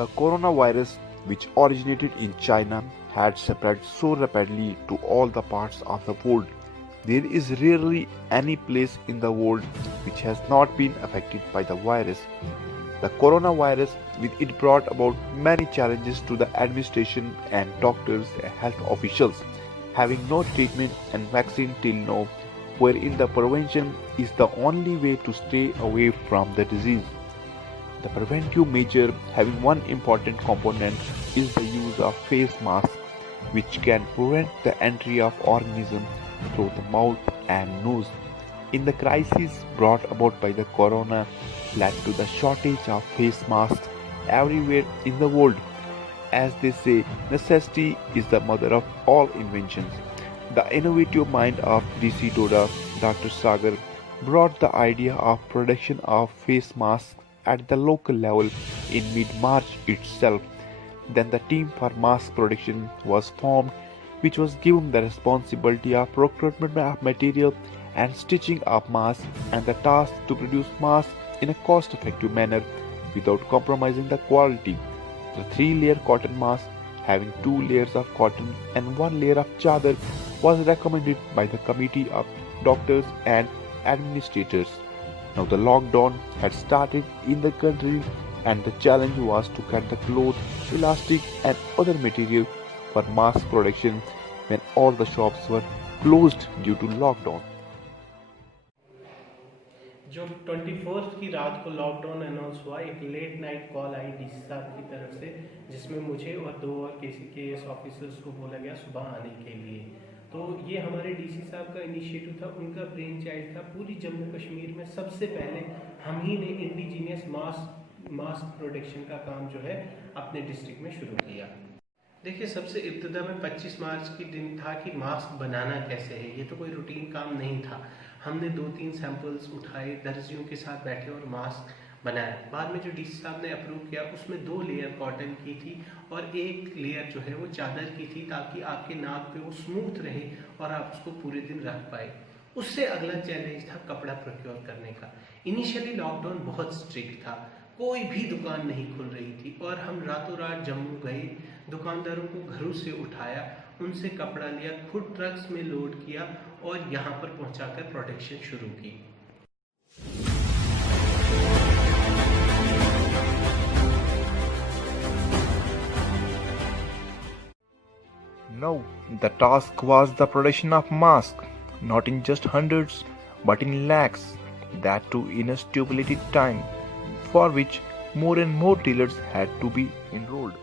The coronavirus, which originated in China, had spread so rapidly to all the parts of the world. There is rarely any place in the world which has not been affected by the virus. The coronavirus, with it brought about many challenges to the administration and doctors and health officials, having no treatment and vaccine till now, wherein the prevention is the only way to stay away from the disease. The preventive measure having one important component is the use of face masks, which can prevent the entry of organism through the mouth and nose. In the crisis brought about by the corona led to the shortage of face masks everywhere in the world. As they say, necessity is the mother of all inventions. The innovative mind of DC Doda, Dr. Sagar, brought the idea of production of face masks at the local level in mid-March itself. Then the team for mask production was formed, which was given the responsibility of procurement of material and stitching of masks and the task to produce masks in a cost-effective manner without compromising the quality. The three-layer cotton mask, having 2 layers of cotton and 1 layer of chadar, was recommended by the committee of doctors and administrators. Now the lockdown had started in the country and the challenge was to cut the cloth, elastic and other material for mask production when all the shops were closed due to lockdown. जो 21 की रात को lockdown announce हुआ, एक late night call आई DC साहब की तरफ से, जिसमें मुझे और 2 और केएस ऑफिसर्स को बोला गया सुबह आने के लिए। तो ये हमारे डीसी साहब का इनिशिएटिव था, उनका ब्रेन चाइल्ड था। पूरी जम्मू कश्मीर में सबसे पहले हम ही ने इंडिजीनियस मास्क प्रोडक्शन का काम जो है अपने डिस्ट्रिक्ट में शुरू किया। देखिए, सबसे इब्तदा में 25 मार्च के दिन था कि मास्क बनाना कैसे है। ये तो कोई रूटीन काम नहीं था। हमने 2-3 सैंपल्स उठाए, दर्जियों के साथ बैठे और मास्क बनाया। बाद में जो डीसी साहब ने अप्रूव किया, उसमें 2 लेयर कॉटन की थी और 1 लेयर जो है वो चादर की थी, ताकि आपके नाक पे वो स्मूथ रहे और आप उसको पूरे दिन रख पाए। उससे अगला चैलेंज था कपड़ा प्रोक्योर करने का। इनिशियली लॉकडाउन बहुत स्ट्रिक्ट था, कोई भी दुकान नहीं खुल रही थी और हम रातों रात जम्मू गए, दुकानदारों को घरों से उठाया, उनसे कपड़ा लिया, खुद ट्रक्स में लोड किया और यहाँ पर पहुँचाकर प्रोडक्शन शुरू की। Now, the task was the production of masks, not in just hundreds, but in lakhs, that too in a stipulated time, for which more and more dealers had to be enrolled.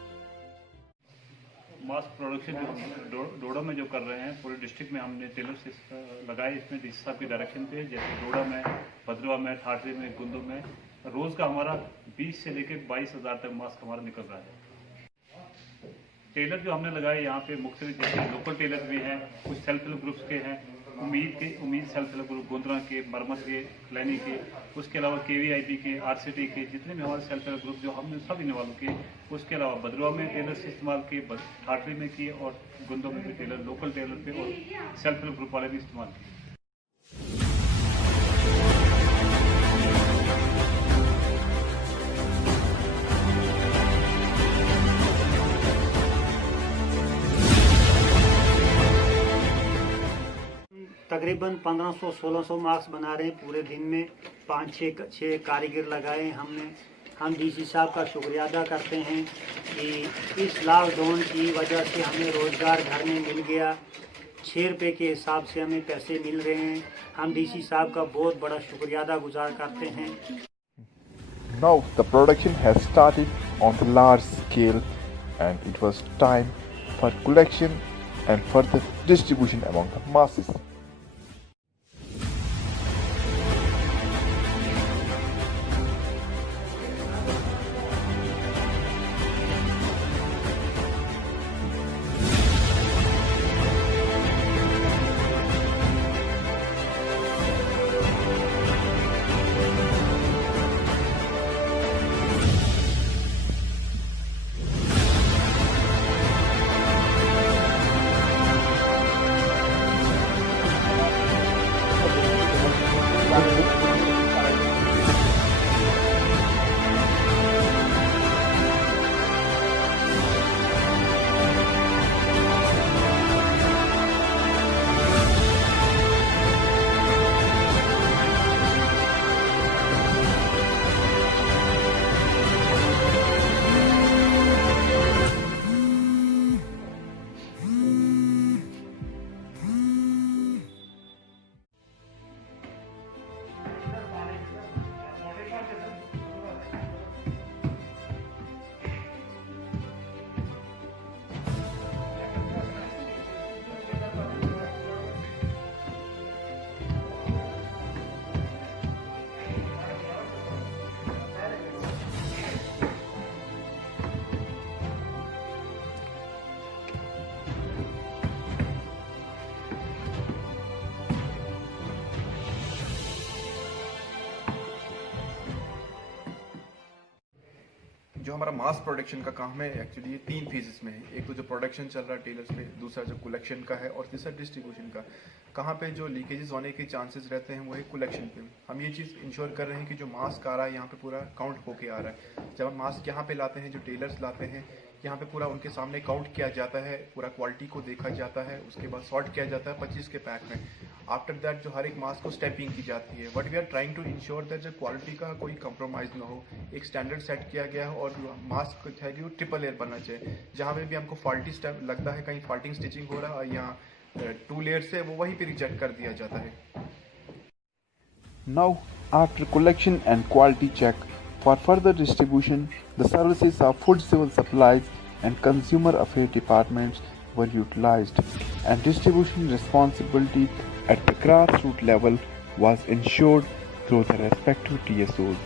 Mask production Doda में जो कर रहे हैं, पूरे district में हमने Taylor लगाए। इसमें डीसी साहब की डायरेक्शन पे, जैसे डोडा में, भद्रवा में, ठाठरी में, गुंदू में रोज़ का हमारा 20 से लेकर 22,000 तक मास्क हमारा निकल रहा है। टेलर जो हमने लगाए यहाँ पे मुख्तलिफ, जैसे लोकल टेलर भी हैं, कुछ सेल्फ हेल्प ग्रुप्स के हैं, उम्मीद सेल्फ हेल्प ग्रुप गोंदरा के, मरमत के, क्लैनी के, उसके अलावा KVIP के, RCT के, जितने भी हमारे सेल्फ हेल्प ग्रुप जो हमने सब इन्वॉल्व किए। उसके अलावा भद्रवा में टेलर से इस्तेमाल किए, ठाठरी में किए और गुंदों में भी टेलर, लोकल टेलर पे और सेल्फ हेल्प ग्रुप वाले भी इस्तेमाल किए। तकरीबन 1500-1600 मास्क बना रहे हैं पूरे दिन में। 5-6 कारीगर लगाए हमने। हम डीसी साहब का शुक्रिया अदा करते हैं कि इस लॉकडाउन की वजह से हमें रोज़गार घर में मिल गया। 6 रुपये के हिसाब से हमें पैसे मिल रहे हैं। हम डीसी साहब का बहुत बड़ा शुक्रिया अदा गुजार करते हैं। Now the production has started on the large scale and it was time for collection and further distribution among the masses. जो हमारा मास प्रोडक्शन का काम है एक्चुअली ये 3 फेजेस में है। एक तो जो प्रोडक्शन चल रहा है टेलर्स पे, दूसरा जो कलेक्शन का है और तीसरा डिस्ट्रीब्यूशन का। कहाँ पे जो लीकेजेस होने के चांसेस रहते हैं वो है कलेक्शन पे। हम ये चीज़ इंश्योर कर रहे हैं कि जो मास्क आ रहा है यहाँ पे पूरा काउंट होके आ रहा है। जब हम मास्क यहाँ पे लाते हैं, जो टेलर्स लाते हैं यहाँ पे पूरा उनके सामने काउंट किया जाता है, पूरा क्वालिटी को देखा जाता है, उसके बाद सॉर्ट किया जाता है 25 के पैक में। आफ्टर दैट जो हर एक मास्क को स्टैंपिंग की जाती है। But we are trying to ensure that जो क्वालिटी का कोई कंप्रोमाइज़ ना हो। एक स्टैंडर्ड सेट किया गया है और मास्क है कि वो ट्रिपल लेयर बनना चाहिए। जहाँ पे भी हमको फॉल्टी स्टैम्प लगता है, कहीं फॉल्टिंग स्टिचिंग हो रहा है और यहाँ 2 लेयर से वो वहीं पे रिजेक्ट कर दिया जाता है। Now, after collection and quality check, for further distribution, the services of Food Civil Supplies and Consumer Affairs departments were utilized, and distribution responsibility at the grassroots level was ensured through the respective TSOs.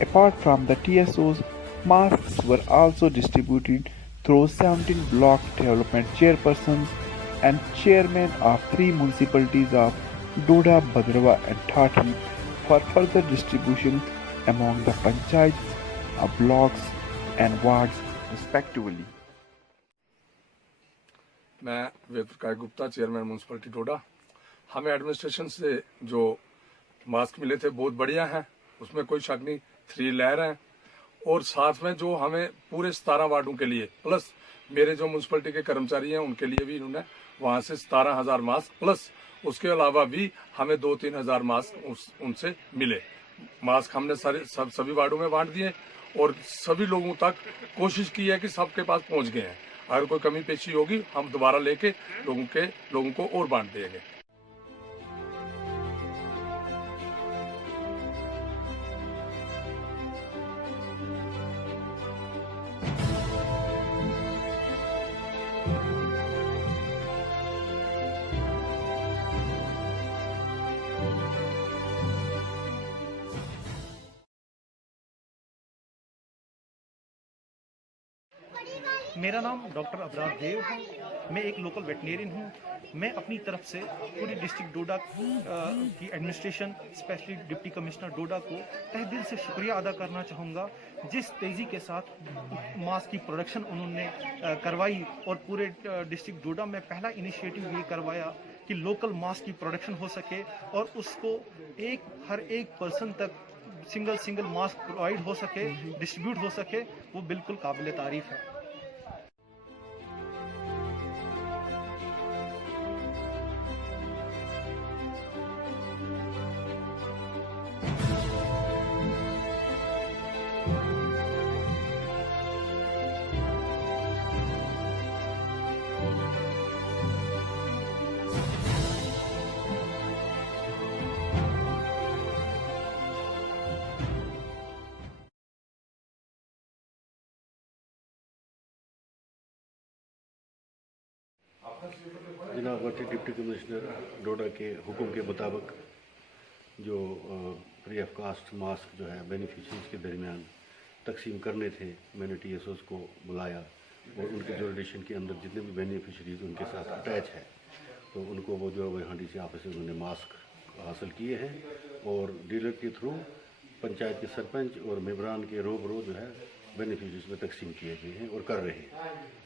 Apart from the TSOs, masks were also distributed through 17 block development chairpersons and chairmen of 3 municipalities of Doda, Bhadrava and Thati for further distribution among the panchayats of blocks and wards respectively. मैं Ved Prakash Gupta, chairman municipality डोडा। हमें administration से जो mask मिले थे बहुत बढ़िया हैं, उसमें कोई शक नहीं। 3 लेयर हैं और साथ में जो हमें पूरे 17 वार्डों के लिए प्लस मेरे जो म्यूनसिपलिटी के कर्मचारी हैं उनके लिए भी इन्होंने वहां से 17,000 मास्क प्लस उसके अलावा भी हमें 2-3 हज़ार मास्क उनसे मिले। मास्क हमने सभी वार्डों में बांट दिए और सभी लोगों तक कोशिश की है कि सबके पास पहुंच गए हैं। अगर कोई कमी पेशी होगी हम दोबारा लेके लोगों को और बांट देंगे। मेरा नाम डॉक्टर अबरार देव है। मैं एक लोकल वेटनेरियन हूँ। मैं अपनी तरफ से पूरी डिस्ट्रिक्ट डोडा की एडमिनिस्ट्रेशन, स्पेशली डिप्टी कमिश्नर डोडा को तहे दिल से शुक्रिया अदा करना चाहूँगा। जिस तेज़ी के साथ मास्क की प्रोडक्शन उन्होंने करवाई और पूरे डिस्ट्रिक्ट डोडा में पहला इनिशिएटिव ये करवाया कि लोकल मास्क की प्रोडक्शन हो सके और उसको हर एक पर्सन तक सिंगल मास्क प्रोवाइड हो सके, डिस्ट्रीब्यूट हो सके, वो बिल्कुल काबिल तारीफ़ है। जनाब डिप्टी कमिश्नर डोडा के हुक्म के मुताबिक जो फ्री ऑफ कास्ट मास्क जो है बेनिफिशरीज के दरमियान तकसीम करने थे, मैंने TSOs को बुलाया और उनके जुरिडिक्शन के अंदर जितने भी बेनिफिशरीज उनके साथ अटैच है तो उनको वो जो है DC ऑफिस से उन्होंने मास्क हासिल किए हैं और डीलर के थ्रू पंचायत के सरपंच और मेंबरान के रोबरो जो है बेनिफिशरीज में तकसीम किए गए हैं और कर रहे हैं।